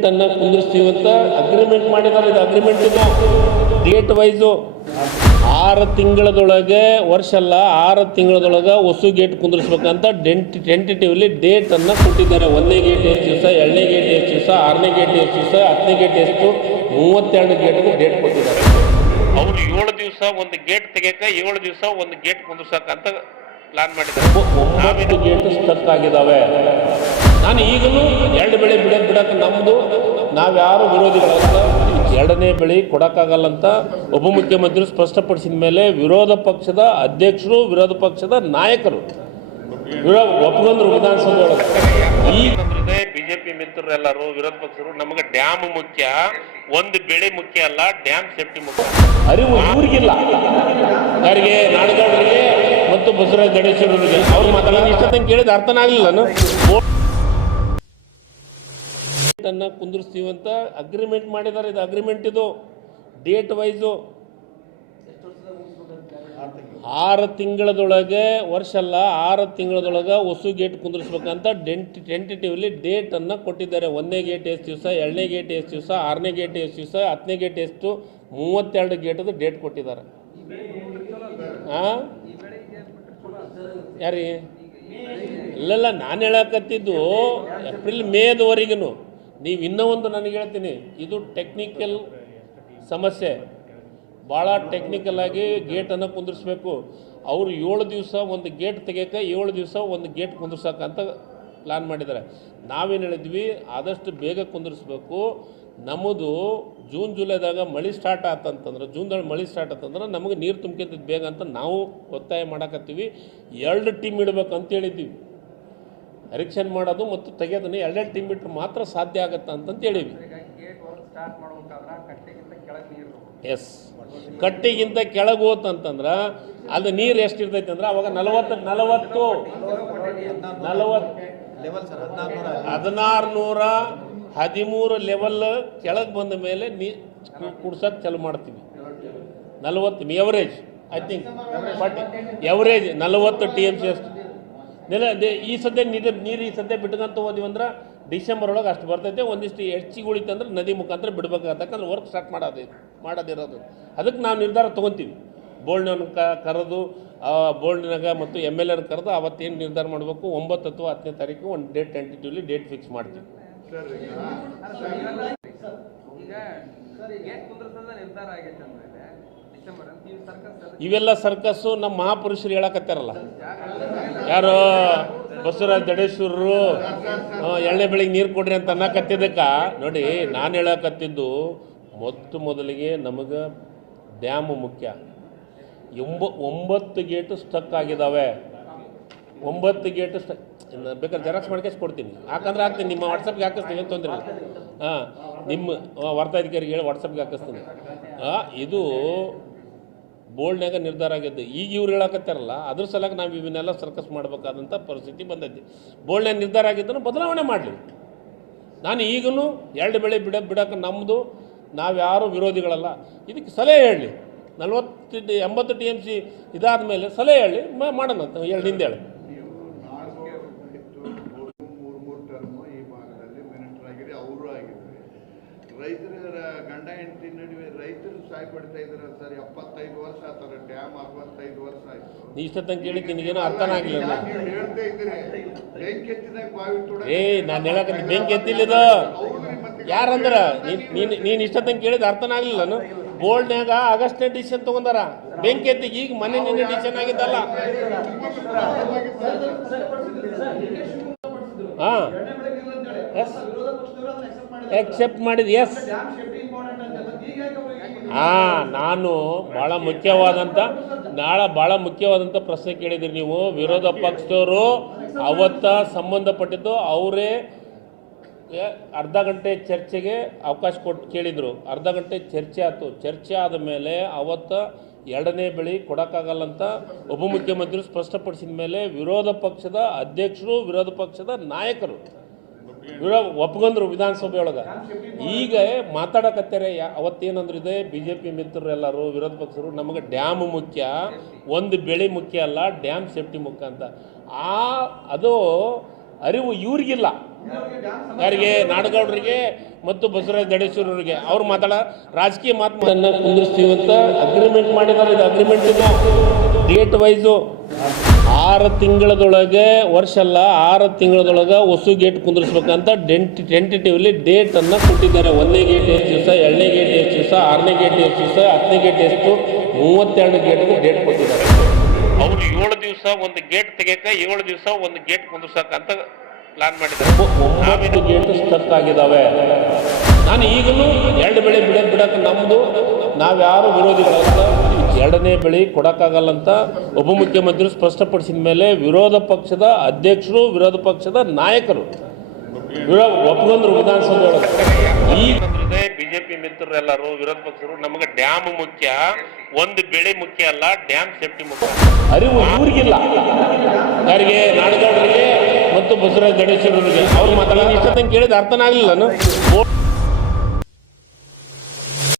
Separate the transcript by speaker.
Speaker 1: ಅನ್ನ ಕುಂದಿರ್ಸ್ತೀವಿ ಅಂತ ಅಗ್ರಿಮೆಂಟ್ ಮಾಡಿದ್ದಾರೆ. ಇದು ಅಗ್ರಿಮೆಂಟ್ ಡೇಟ್ ವೈಸು ಆರು ತಿಂಗಳದೊಳಗೆ ವರ್ಷ ಅಲ್ಲ, ಆರು ತಿಂಗಳದೊಳಗೆ ಹೊಸು ಗೇಟ್ ಕುಂದಿರ್ಸ್ಬೇಕಂತ ಡೆಂಟ್ ಟೆಂಟೇಟಿವ್ಲಿ ಡೇಟನ್ನು ಕೊಟ್ಟಿದ್ದಾರೆ. ಒಂದನೇ ಗೇಟ್ ಎಷ್ಟು ದಿವಸ, ಎರಡನೇ ಗೇಟ್ ಎಷ್ಟು ದಿವಸ, ಆರನೇ ಗೇಟ್ ಎಷ್ಟು ದಿವಸ, ಹತ್ತನೇ ಗೇಟ್ ಎಷ್ಟು, ಮೂವತ್ತೆರಡು ಗೇಟ್ಗೆ ಡೇಟ್ ಕೊಟ್ಟಿದ್ದಾರೆ. ಅವರು ಏಳು ದಿವಸ ಒಂದು ಗೇಟ್ ತೆಗಿಯಕ್ಕೆ ಏಳು ದಿವಸ ಒಂದು ಗೇಟ್ ಕುಂದಿರ್ಸಕ್ಕಂತ ಪ್ಲಾನ್ ಮಾಡಿದ್ದಾರೆ. ಒಂಬತ್ತು ಗೇಟ್ ಸ್ಟಕ್ ಆಗಿದ್ದಾವೆ ನಾನು ಈಗಲೂ ಎರಡು ಬೆಳೆ ಬಿಡೋದು ಬಿಡೋಕೆ ನಮ್ಮದು ನಾವ್ಯಾರು ವಿರೋಧಿಗಳಲ್ಲ ಎರಡನೇ ಬೆಳೆ ಕೊಡೋಕ್ಕಾಗಲ್ಲ ಅಂತ ಉಪಮುಖ್ಯಮಂತ್ರಿ ಸ್ಪಷ್ಟಪಡಿಸಿದ ಮೇಲೆ ವಿರೋಧ ಪಕ್ಷದ ಅಧ್ಯಕ್ಷರು ವಿರೋಧ ಪಕ್ಷದ ನಾಯಕರು ಒಪ್ಕೊಂಡ್ರು ವಿಧಾನಸಭೆ ಈಗ ಬಿಜೆಪಿ ಮಿತ್ರರೆಲ್ಲರೂ ವಿರೋಧ ಪಕ್ಷರು ನಮಗೆ ಡ್ಯಾಮ್ ಮುಖ್ಯ ಒಂದು ಬೆಳೆ ಮುಖ್ಯ ಅಲ್ಲ ಡ್ಯಾಮ್ ಸೇಫ್ಟಿ ಮುಖ್ಯ. ಅರಿವು ಇವ್ರಿಗಿಲ್ಲ. ಯಾರಿಗೆ? ನಾಡಗೌಡರಿಗೆ ಮತ್ತು ಬಸವರಾಜ ಗಣೇಶ್ವರರಿಗೆ ಅವ್ರು ಮಾತಾಡೋದು ಇಷ್ಟ ಕೇಳಿದ ಅರ್ಥನ ಆಗಲಿಲ್ಲ ಅನ್ನ ಕುಂದಿರ್ಸ್ತೀವಿ ಅಂತ ಅಗ್ರಿಮೆಂಟ್ ಮಾಡಿದ್ದಾರೆ. ಇದು ಅಗ್ರಿಮೆಂಟ್ ಇದು. ಡೇಟ್ ವೈಸು ಆರು ತಿಂಗಳದೊಳಗೆ, ವರ್ಷ ಅಲ್ಲ, ಆರು ತಿಂಗಳದೊಳಗೆ ಹೊಸ ಗೇಟ್ ಕುಂದಿರ್ಸ್ಬೇಕಂತ ಡೆಂಟ್ ಟೆಂಟೇಟಿವ್ಲಿ ಡೇಟನ್ನು ಕೊಟ್ಟಿದ್ದಾರೆ. ಒಂದನೇ ಗೇಟ್ ಎಷ್ಟು ದಿವಸ, ಎರಡನೇ ಗೇಟ್ ಎಷ್ಟು ದಿವಸ, ಆರನೇ ಗೇಟ್ ಎಷ್ಟು ದಿವಸ, ಹತ್ತನೇ ಗೇಟ್ ಎಷ್ಟು, ಮೂವತ್ತೆರಡು ಗೇಟದು ಡೇಟ್ ಕೊಟ್ಟಿದ್ದಾರೆ. ಹಾಂ ಯಾರಿ? ಇಲ್ಲಲ್ಲ ನಾನು ಹೇಳಕತ್ತಿದ್ದು ಏಪ್ರಿಲ್ ಮೇದವರೆಗೂ ನೀವು ಇನ್ನೂ ಒಂದು ನನಗೆ ಹೇಳ್ತೀನಿ, ಇದು ಟೆಕ್ನಿಕಲ್ ಸಮಸ್ಯೆ. ಭಾಳ ಟೆಕ್ನಿಕಲ್ ಆಗಿ ಗೇಟನ್ನು ಕುಂದಿರಿಸ್ಬೇಕು. ಅವರು ಏಳು ದಿವಸ ಒಂದು ಗೇಟ್ ತೆಗಿಯೋಕೆ ಏಳು ದಿವಸ ಒಂದು ಗೇಟ್ ಕುಂದಿರ್ಸಕ್ಕಂತ ಪ್ಲ್ಯಾನ್ ಮಾಡಿದ್ದಾರೆ. ನಾವೇನು ಹೇಳಿದ್ವಿ, ಆದಷ್ಟು ಬೇಗ ಕುಂದಿರಿಸ್ಬೇಕು. ನಮ್ಮದು ಜೂನ್, ಜುಲೈದಾಗ ಮಳೆ ಸ್ಟಾರ್ಟ್ ಆತಂತಂದ್ರೆ ಜೂನ್ದಾಗ ಮಳೆ ಸ್ಟಾರ್ಟ್ ಆತಂದ್ರೆ ನಮಗೆ ನೀರು ತುಂಬ್ಕೊಂತಿದ್ದು ಬೇಗ ಅಂತ ನಾವು ಒತ್ತಾಯ ಮಾಡಕತ್ತೀವಿ. ಎರಡು ಟೀಮ್ ಇಡಬೇಕು ಅಂತ ಎರಿಕ್ಷನ್ ಮಾಡೋದು ಮತ್ತು ತೆಗೆಯೋದನ್ನು ಎರಡೆರಡು ಟೀಮ್ ಬಿಟ್ಟರೆ ಮಾತ್ರ ಸಾಧ್ಯ ಆಗುತ್ತೆ ಅಂತಂತ ಹೇಳಿವಿ
Speaker 2: ಕಟ್ಟೆಗಿಂತ ಕೆಳಗೆ
Speaker 1: ಎಸ್ ಕಟ್ಟಿಗಿಂತ ಕೆಳಗೆ ಹೋತಂತಂದ್ರೆ ಅದು ನೀರು ಎಷ್ಟು ಇರ್ತೈತೆ ಅಂದ್ರೆ ಅವಾಗ ನಲವತ್ತು ನಲವತ್ತು. ನಲವತ್ತು
Speaker 3: ಹದಿನಾರು
Speaker 1: ನೂರ ಹದಿಮೂರು ಲೆವೆಲ್ ಕೆಳಗೆ ಬಂದ ಮೇಲೆ ನೀ ಕುಡ್ಸಕ್ಕೆ ಚಾಲು ಮಾಡ್ತೀವಿ. ನಲವತ್ತು average I think but average ನಲವತ್ತು ಟಿ ಎಂ ಸಿ ಅಷ್ಟು. ನೆಲ ಈ ಸದ್ಯ ನೀರು ನೀರು ಈ ಸದ್ಯ ಬಿಟ್ಕೊಂತ ಹೋದ್ವಿ ಅಂದ್ರೆ ಡಿಸೆಂಬರ್ ಒಳಗೆ ಅಷ್ಟು ಬರ್ತೈತೆ, ಒಂದಿಷ್ಟು ಹೆಚ್ಚಿಗೆ ಉಳಿತಂದ್ರೆ ನದಿ ಮುಖಾಂತರ ಬಿಡ್ಬೇಕಾಗತ್ತೆ ಯಾಕಂದ್ರೆ ವರ್ಕ್ ಸ್ಟಾರ್ಟ್ ಮಾಡೋದು ಮಾಡೋದಿರೋದು. ಅದಕ್ಕೆ ನಾವು ನಿರ್ಧಾರ ತೊಗೊತೀವಿ. ಬೋಲ್ಡ್ನವ್ರನ್ನ ಕ ಕರೆದು ಬೋಲ್ಡ್ನಾಗ ಮತ್ತು ಎಂ ಎಲ್ ಎನ ಕರೆದು ಅವತ್ತೇನು ನಿರ್ಧಾರ ಮಾಡಬೇಕು? ಒಂಬತ್ತು ಅಥವಾ ಹತ್ತನೇ ತಾರೀಕು ಒಂದು ಡೇಟ್ ಟೆಂಟಿಟಿವ್ಲಿ ಡೇಟ್ ಫಿಕ್ಸ್ ಮಾಡ್ತೀವಿ.
Speaker 2: ನಿರ್ಧಾರ ಆಗೈತೆ ಅಂದ್ಮೇಲೆ ಡಿಸೆಂಬರ್ ಅಂತ ನೀವು ಸರ್ಕಸ್
Speaker 1: ಇವೆಲ್ಲ ಸರ್ಕಸ್ಸು ನಮ್ಮ ಮಹಾಪುರುಷರು ಹೇಳಕತ್ತಾರಲ್ಲ. ಯಾರು ಬಸವರಾಜ್ ಜಡೇಶ್ವರರು ಎಳ್ಳೆ ಬೆಳಿಗ್ಗೆ ನೀರು ಕೊಡ್ರಿ ಅಂತ ಅನ್ನಕತ್ತಿದ್ದಕ್ಕ, ನೋಡಿ, ನಾನು ಹೇಳಕತ್ತಿದ್ದು ಮೊತ್ತ ಮೊದಲಿಗೆ ನಮಗೆ ಡ್ಯಾಮ್ ಮುಖ್ಯ. ಎಂಬ, ಒಂಬತ್ತು ಗೇಟು ಸ್ಟಕ್ ಆಗಿದ್ದಾವೆ ಒಂಬತ್ತು ಗೇಟು ಸ್ಟಕ್ ಬೇಕಾದ್ರೆ ಜೆರಾಕ್ಸ್ ಮಾಡ್ಕೇಸ್ ಕೊಡ್ತೀನಿ. ಯಾಕಂದ್ರೆ ಹಾಕ್ತೀನಿ, ನಿಮ್ಮ ವಾಟ್ಸಪ್ಗೆ ಹಾಕಿಸ್ತೀನಿ, ಏನು ತೊಂದರೆ ಹಾಂ, ನಿಮ್ಮ ವಾರ್ತಾಧಿಕಾರಿಗೆ ಹೇಳಿ ವಾಟ್ಸಪ್ಗೆ ಹಾಕಿಸ್ತೀನಿ. ಇದು ಬೋಲ್ಡ್ನಾಗ ನಿರ್ಧಾರ ಆಗಿದ್ದು, ಈಗ ಇವ್ರು ಹೇಳಕತ್ತಾರಲ್ಲ, ಅದ್ರ ಸಲಕ್ಕೆ ನಾವು ಇವನ್ನೆಲ್ಲ ಸರ್ಕಸ್ ಮಾಡಬೇಕಾದಂಥ ಪರಿಸ್ಥಿತಿ ಬಂದೈತಿ. ಬೋಲ್ಡ್ನಾಗ ನಿರ್ಧಾರ ಆಗಿದ್ದನ್ನು ಬದಲಾವಣೆ ಮಾಡಲಿ. ನಾನು ಈಗಲೂ ಎರಡು ಬೆಳೆ ಬಿಡ, ಬಿಡೋಕೆ ನಮ್ಮದು ನಾವ್ಯಾರು ವಿರೋಧಿಗಳಲ್ಲ, ಇದಕ್ಕೆ ಸಲಹೆ ಹೇಳಿ. ನಲ್ವತ್ತು ಎಂಬತ್ತು ಟಿ ಎಂ ಸಿ ಇದಾದ ಮೇಲೆ ಸಲಹೆ ಹೇಳಿ ಮಾಡೋಣ ಅಂತ ಹೇಳಿ, ಹಿಂದೆ ಹೇಳಿ.
Speaker 4: ರೈತರ ಗಂಡ ಹೆಂಡತಿ ನಡುವೆ ರೈತರು ಸಹಾಯ ಪಡ್ತಾ ಇದ್ದಾರೆ ಸರ್? ಎಪ್ಪತ್ತೈದು ವರ್ಷ ಆತರ ಡ್ಯಾಮ್ ಅರವತ್ತೈದು ವರ್ಷ ಆಯ್ತು.
Speaker 1: ನೀ ಇಷ್ಟೊತ್ತಂಗೆ ಕೇಳಿ ನಿನಗೇನೋ ಅರ್ಥನ ಆಗಲಿಲ್ಲ.
Speaker 4: ನೀವು ಹೇಳ್ತಾ ಇದ್ದೀರಿ? ಬೆಂಕಿ ಎತ್ತಿದಾಗ ಬಾವಿ ತುಡ
Speaker 1: ಏ ನಾನು ಹೇಳಕ್ಕೆ ಬೆಂಕಿ ಎತ್ತಿಲ್ಲಿದ ಯಾರಂದ್ರ? ನೀನ್- ನೀನು. ನೀನು ಇಷ್ಟೊತ್ತಂಗೆ ಕೇಳಿದ ಅರ್ಥನ ಆಗಲಿಲ್ಲ ಬೋಲ್ಡ್ನ್ಯಾಗ ಆಗಸ್ಟ್ನೇ ಡಿಸಿಷನ್ ತಗೊಂಡಾರ. ಬೆಂಕಿ ಎತ್ತಿ ಈಗ ಮನೆ ನಿನ್ನೆ ಡಿಸಿಷನ್ ಆಗಿದ್ದಲ್ಲ. ಹಾಂ. ಎಸ್. ಎಕ್ಸೆಪ್ಟ್ ಮಾಡಿದ್ ಎಸ್ ಹಾಂ ನಾನು ಭಾಳ ಮುಖ್ಯವಾದಂಥ ನಾಳೆ ಭಾಳ ಮುಖ್ಯವಾದಂಥ ಪ್ರಶ್ನೆ ಕೇಳಿದ್ರಿ ನೀವು. ವಿರೋಧ ಪಕ್ಷದವರು ಅವತ್ತ ಸಂಬಂಧಪಟ್ಟಿದ್ದು ಅವರೇ ಅರ್ಧ ಗಂಟೆ ಚರ್ಚೆಗೆ ಅವಕಾಶ ಕೊಟ್ಟು ಕೇಳಿದರು. ಅರ್ಧ ಗಂಟೆ ಚರ್ಚೆ ಆಯಿತು. ಚರ್ಚೆ ಆದ ಮೇಲೆ ಅವತ್ತ ಎರಡನೇ ಬೆಳೆ ಕೊಡೋಕ್ಕಾಗಲ್ಲ ಅಂತ ಉಪಮುಖ್ಯಮಂತ್ರಿ ಸ್ಪಷ್ಟಪಡಿಸಿದ ಮೇಲೆ ವಿರೋಧ ಪಕ್ಷದ ಅಧ್ಯಕ್ಷರು, ವಿರೋಧ ಪಕ್ಷದ ನಾಯಕರು ವಿರೋ ಒಪ್ಕೊಂಡ್ರು ವಿಧಾನಸಭೆ ಒಳಗೆ ಈಗ ಮಾತಾಡಕತ್ತಾರೆ ಯಾ, ಅವತ್ತೇನಂದ್ರೆ ಇದೆ ಬಿ ಜೆ ಪಿ ಮಿತ್ರರೆಲ್ಲರೂ, ವಿರೋಧ ಪಕ್ಷರು, ನಮಗೆ ಡ್ಯಾಮ್ ಮುಖ್ಯ, ಒಂದು ಬೆಳೆ ಮುಖ್ಯ ಅಲ್ಲ, ಡ್ಯಾಮ್ ಸೇಫ್ಟಿ ಮುಖ್ಯ ಅಂತ. ಆ, ಅದು ಅರಿವು ಇವ್ರಿಗಿಲ್ಲ. ಯಾರಿಗೆ? ನಾಡಗೌಡರಿಗೆ ಮತ್ತು ಬಸವರಾಜ ದಡೇಶ್ವರರಿಗೆ ಅವ್ರು ಮಾತಾಡ, ರಾಜಕೀಯ ಮಾತನ್ನ ಕುಂದಿರ್ಸ್ತೀವಿ ಅಂತ ಅಗ್ರಿಮೆಂಟ್ ಮಾಡಿದ್ದಾರೆ. ಇದು ಅಗ್ರಿಮೆಂಟ್ ಡೇಟ್ ವೈಸು ಆರು ತಿಂಗಳದೊಳಗೆ ವರ್ಷ ಅಲ್ಲ ಆರು ತಿಂಗಳದೊಳಗೆ ಹೊಸು ಗೇಟ್ ಕುಂದಿರ್ಸ್ಬೇಕಂತ ಡೆಂಟ್ ಟೆಂಟೇಟಿವ್ಲಿ ಡೇಟನ್ನು ಕೊಟ್ಟಿದ್ದಾರೆ. ಒಂದನೇ ಗೇಟ್ ಎಷ್ಟು ದಿವಸ ಎರಡನೇ ಗೇಟ್ ಎಷ್ಟು ದಿವಸ ಆರನೇ ಗೇಟ್ ಎಷ್ಟು ದಿವಸ ಹತ್ತನೇ ಗೇಟ್ ಎಷ್ಟು ಮೂವತ್ತೆರಡು ಗೇಟ್ಗೆ ಡೇಟ್ ಕೊಟ್ಟಿದ್ದಾರೆ. ಅವರು ಏಳು ದಿವಸ ಒಂದು ಗೇಟ್ ತೆಗಿಯಕ ಏಳು ದಿವಸ ಒಂದು ಗೇಟ್ ಕುಂದಿರ್ಸಕ್ಕಂತ ಪ್ಲಾನ್ ಮಾಡಿದ್ದಾರೆ. ಒಂಬತ್ತು ಗೇಟ್ ಸ್ಟಕ್ ಆಗಿದ್ದಾವೆ ನಾನು ಈಗಲೂ ಎರಡು ಬೆಳೆ ಬಿಡೋದು ಬಿಡಕ್ಕೆ ನಮ್ಮದು ನಾವ್ಯಾರು ವಿರೋಧಿಗಳಲ್ಲ ಎರಡನೇ ಬೆಳೆ ಕೊಡೋಕ್ಕಾಗಲ್ಲ ಅಂತ ಉಪಮುಖ್ಯಮಂತ್ರಿ ಸ್ಪಷ್ಟಪಡಿಸಿದ ಮೇಲೆ ವಿರೋಧ ಪಕ್ಷದ ಅಧ್ಯಕ್ಷರು ವಿರೋಧ ಪಕ್ಷದ ನಾಯಕರು ಒಪ್ಕೊಂಡ್ರು ವಿಧಾನಸಭೆ ಈ ಬಿಜೆಪಿ ಮಿತ್ರರೆಲ್ಲರೂ ವಿರೋಧ ಪಕ್ಷರು ನಮಗೆ ಡ್ಯಾಮ್ ಮುಖ್ಯ ಒಂದು ಬೆಳೆ ಮುಖ್ಯ ಅಲ್ಲ ಡ್ಯಾಮ್ ಸೇಫ್ಟಿ ಮುಖ್ಯ. ಅರಿವು ಊರಿಗಿಲ್ಲ. ಯಾರಿಗೆ? ನಾಡಗೌಡರಿಗೆ ಮತ್ತು ಬಸವರಾಜ ಗಣೇಶ್ವರರಿಗೆ ಅವ್ರು ಮಾತಾಡೋದು ಇಷ್ಟ ಕೇಳಿದ ಅರ್ಥನ ಆಗಲಿಲ್ಲ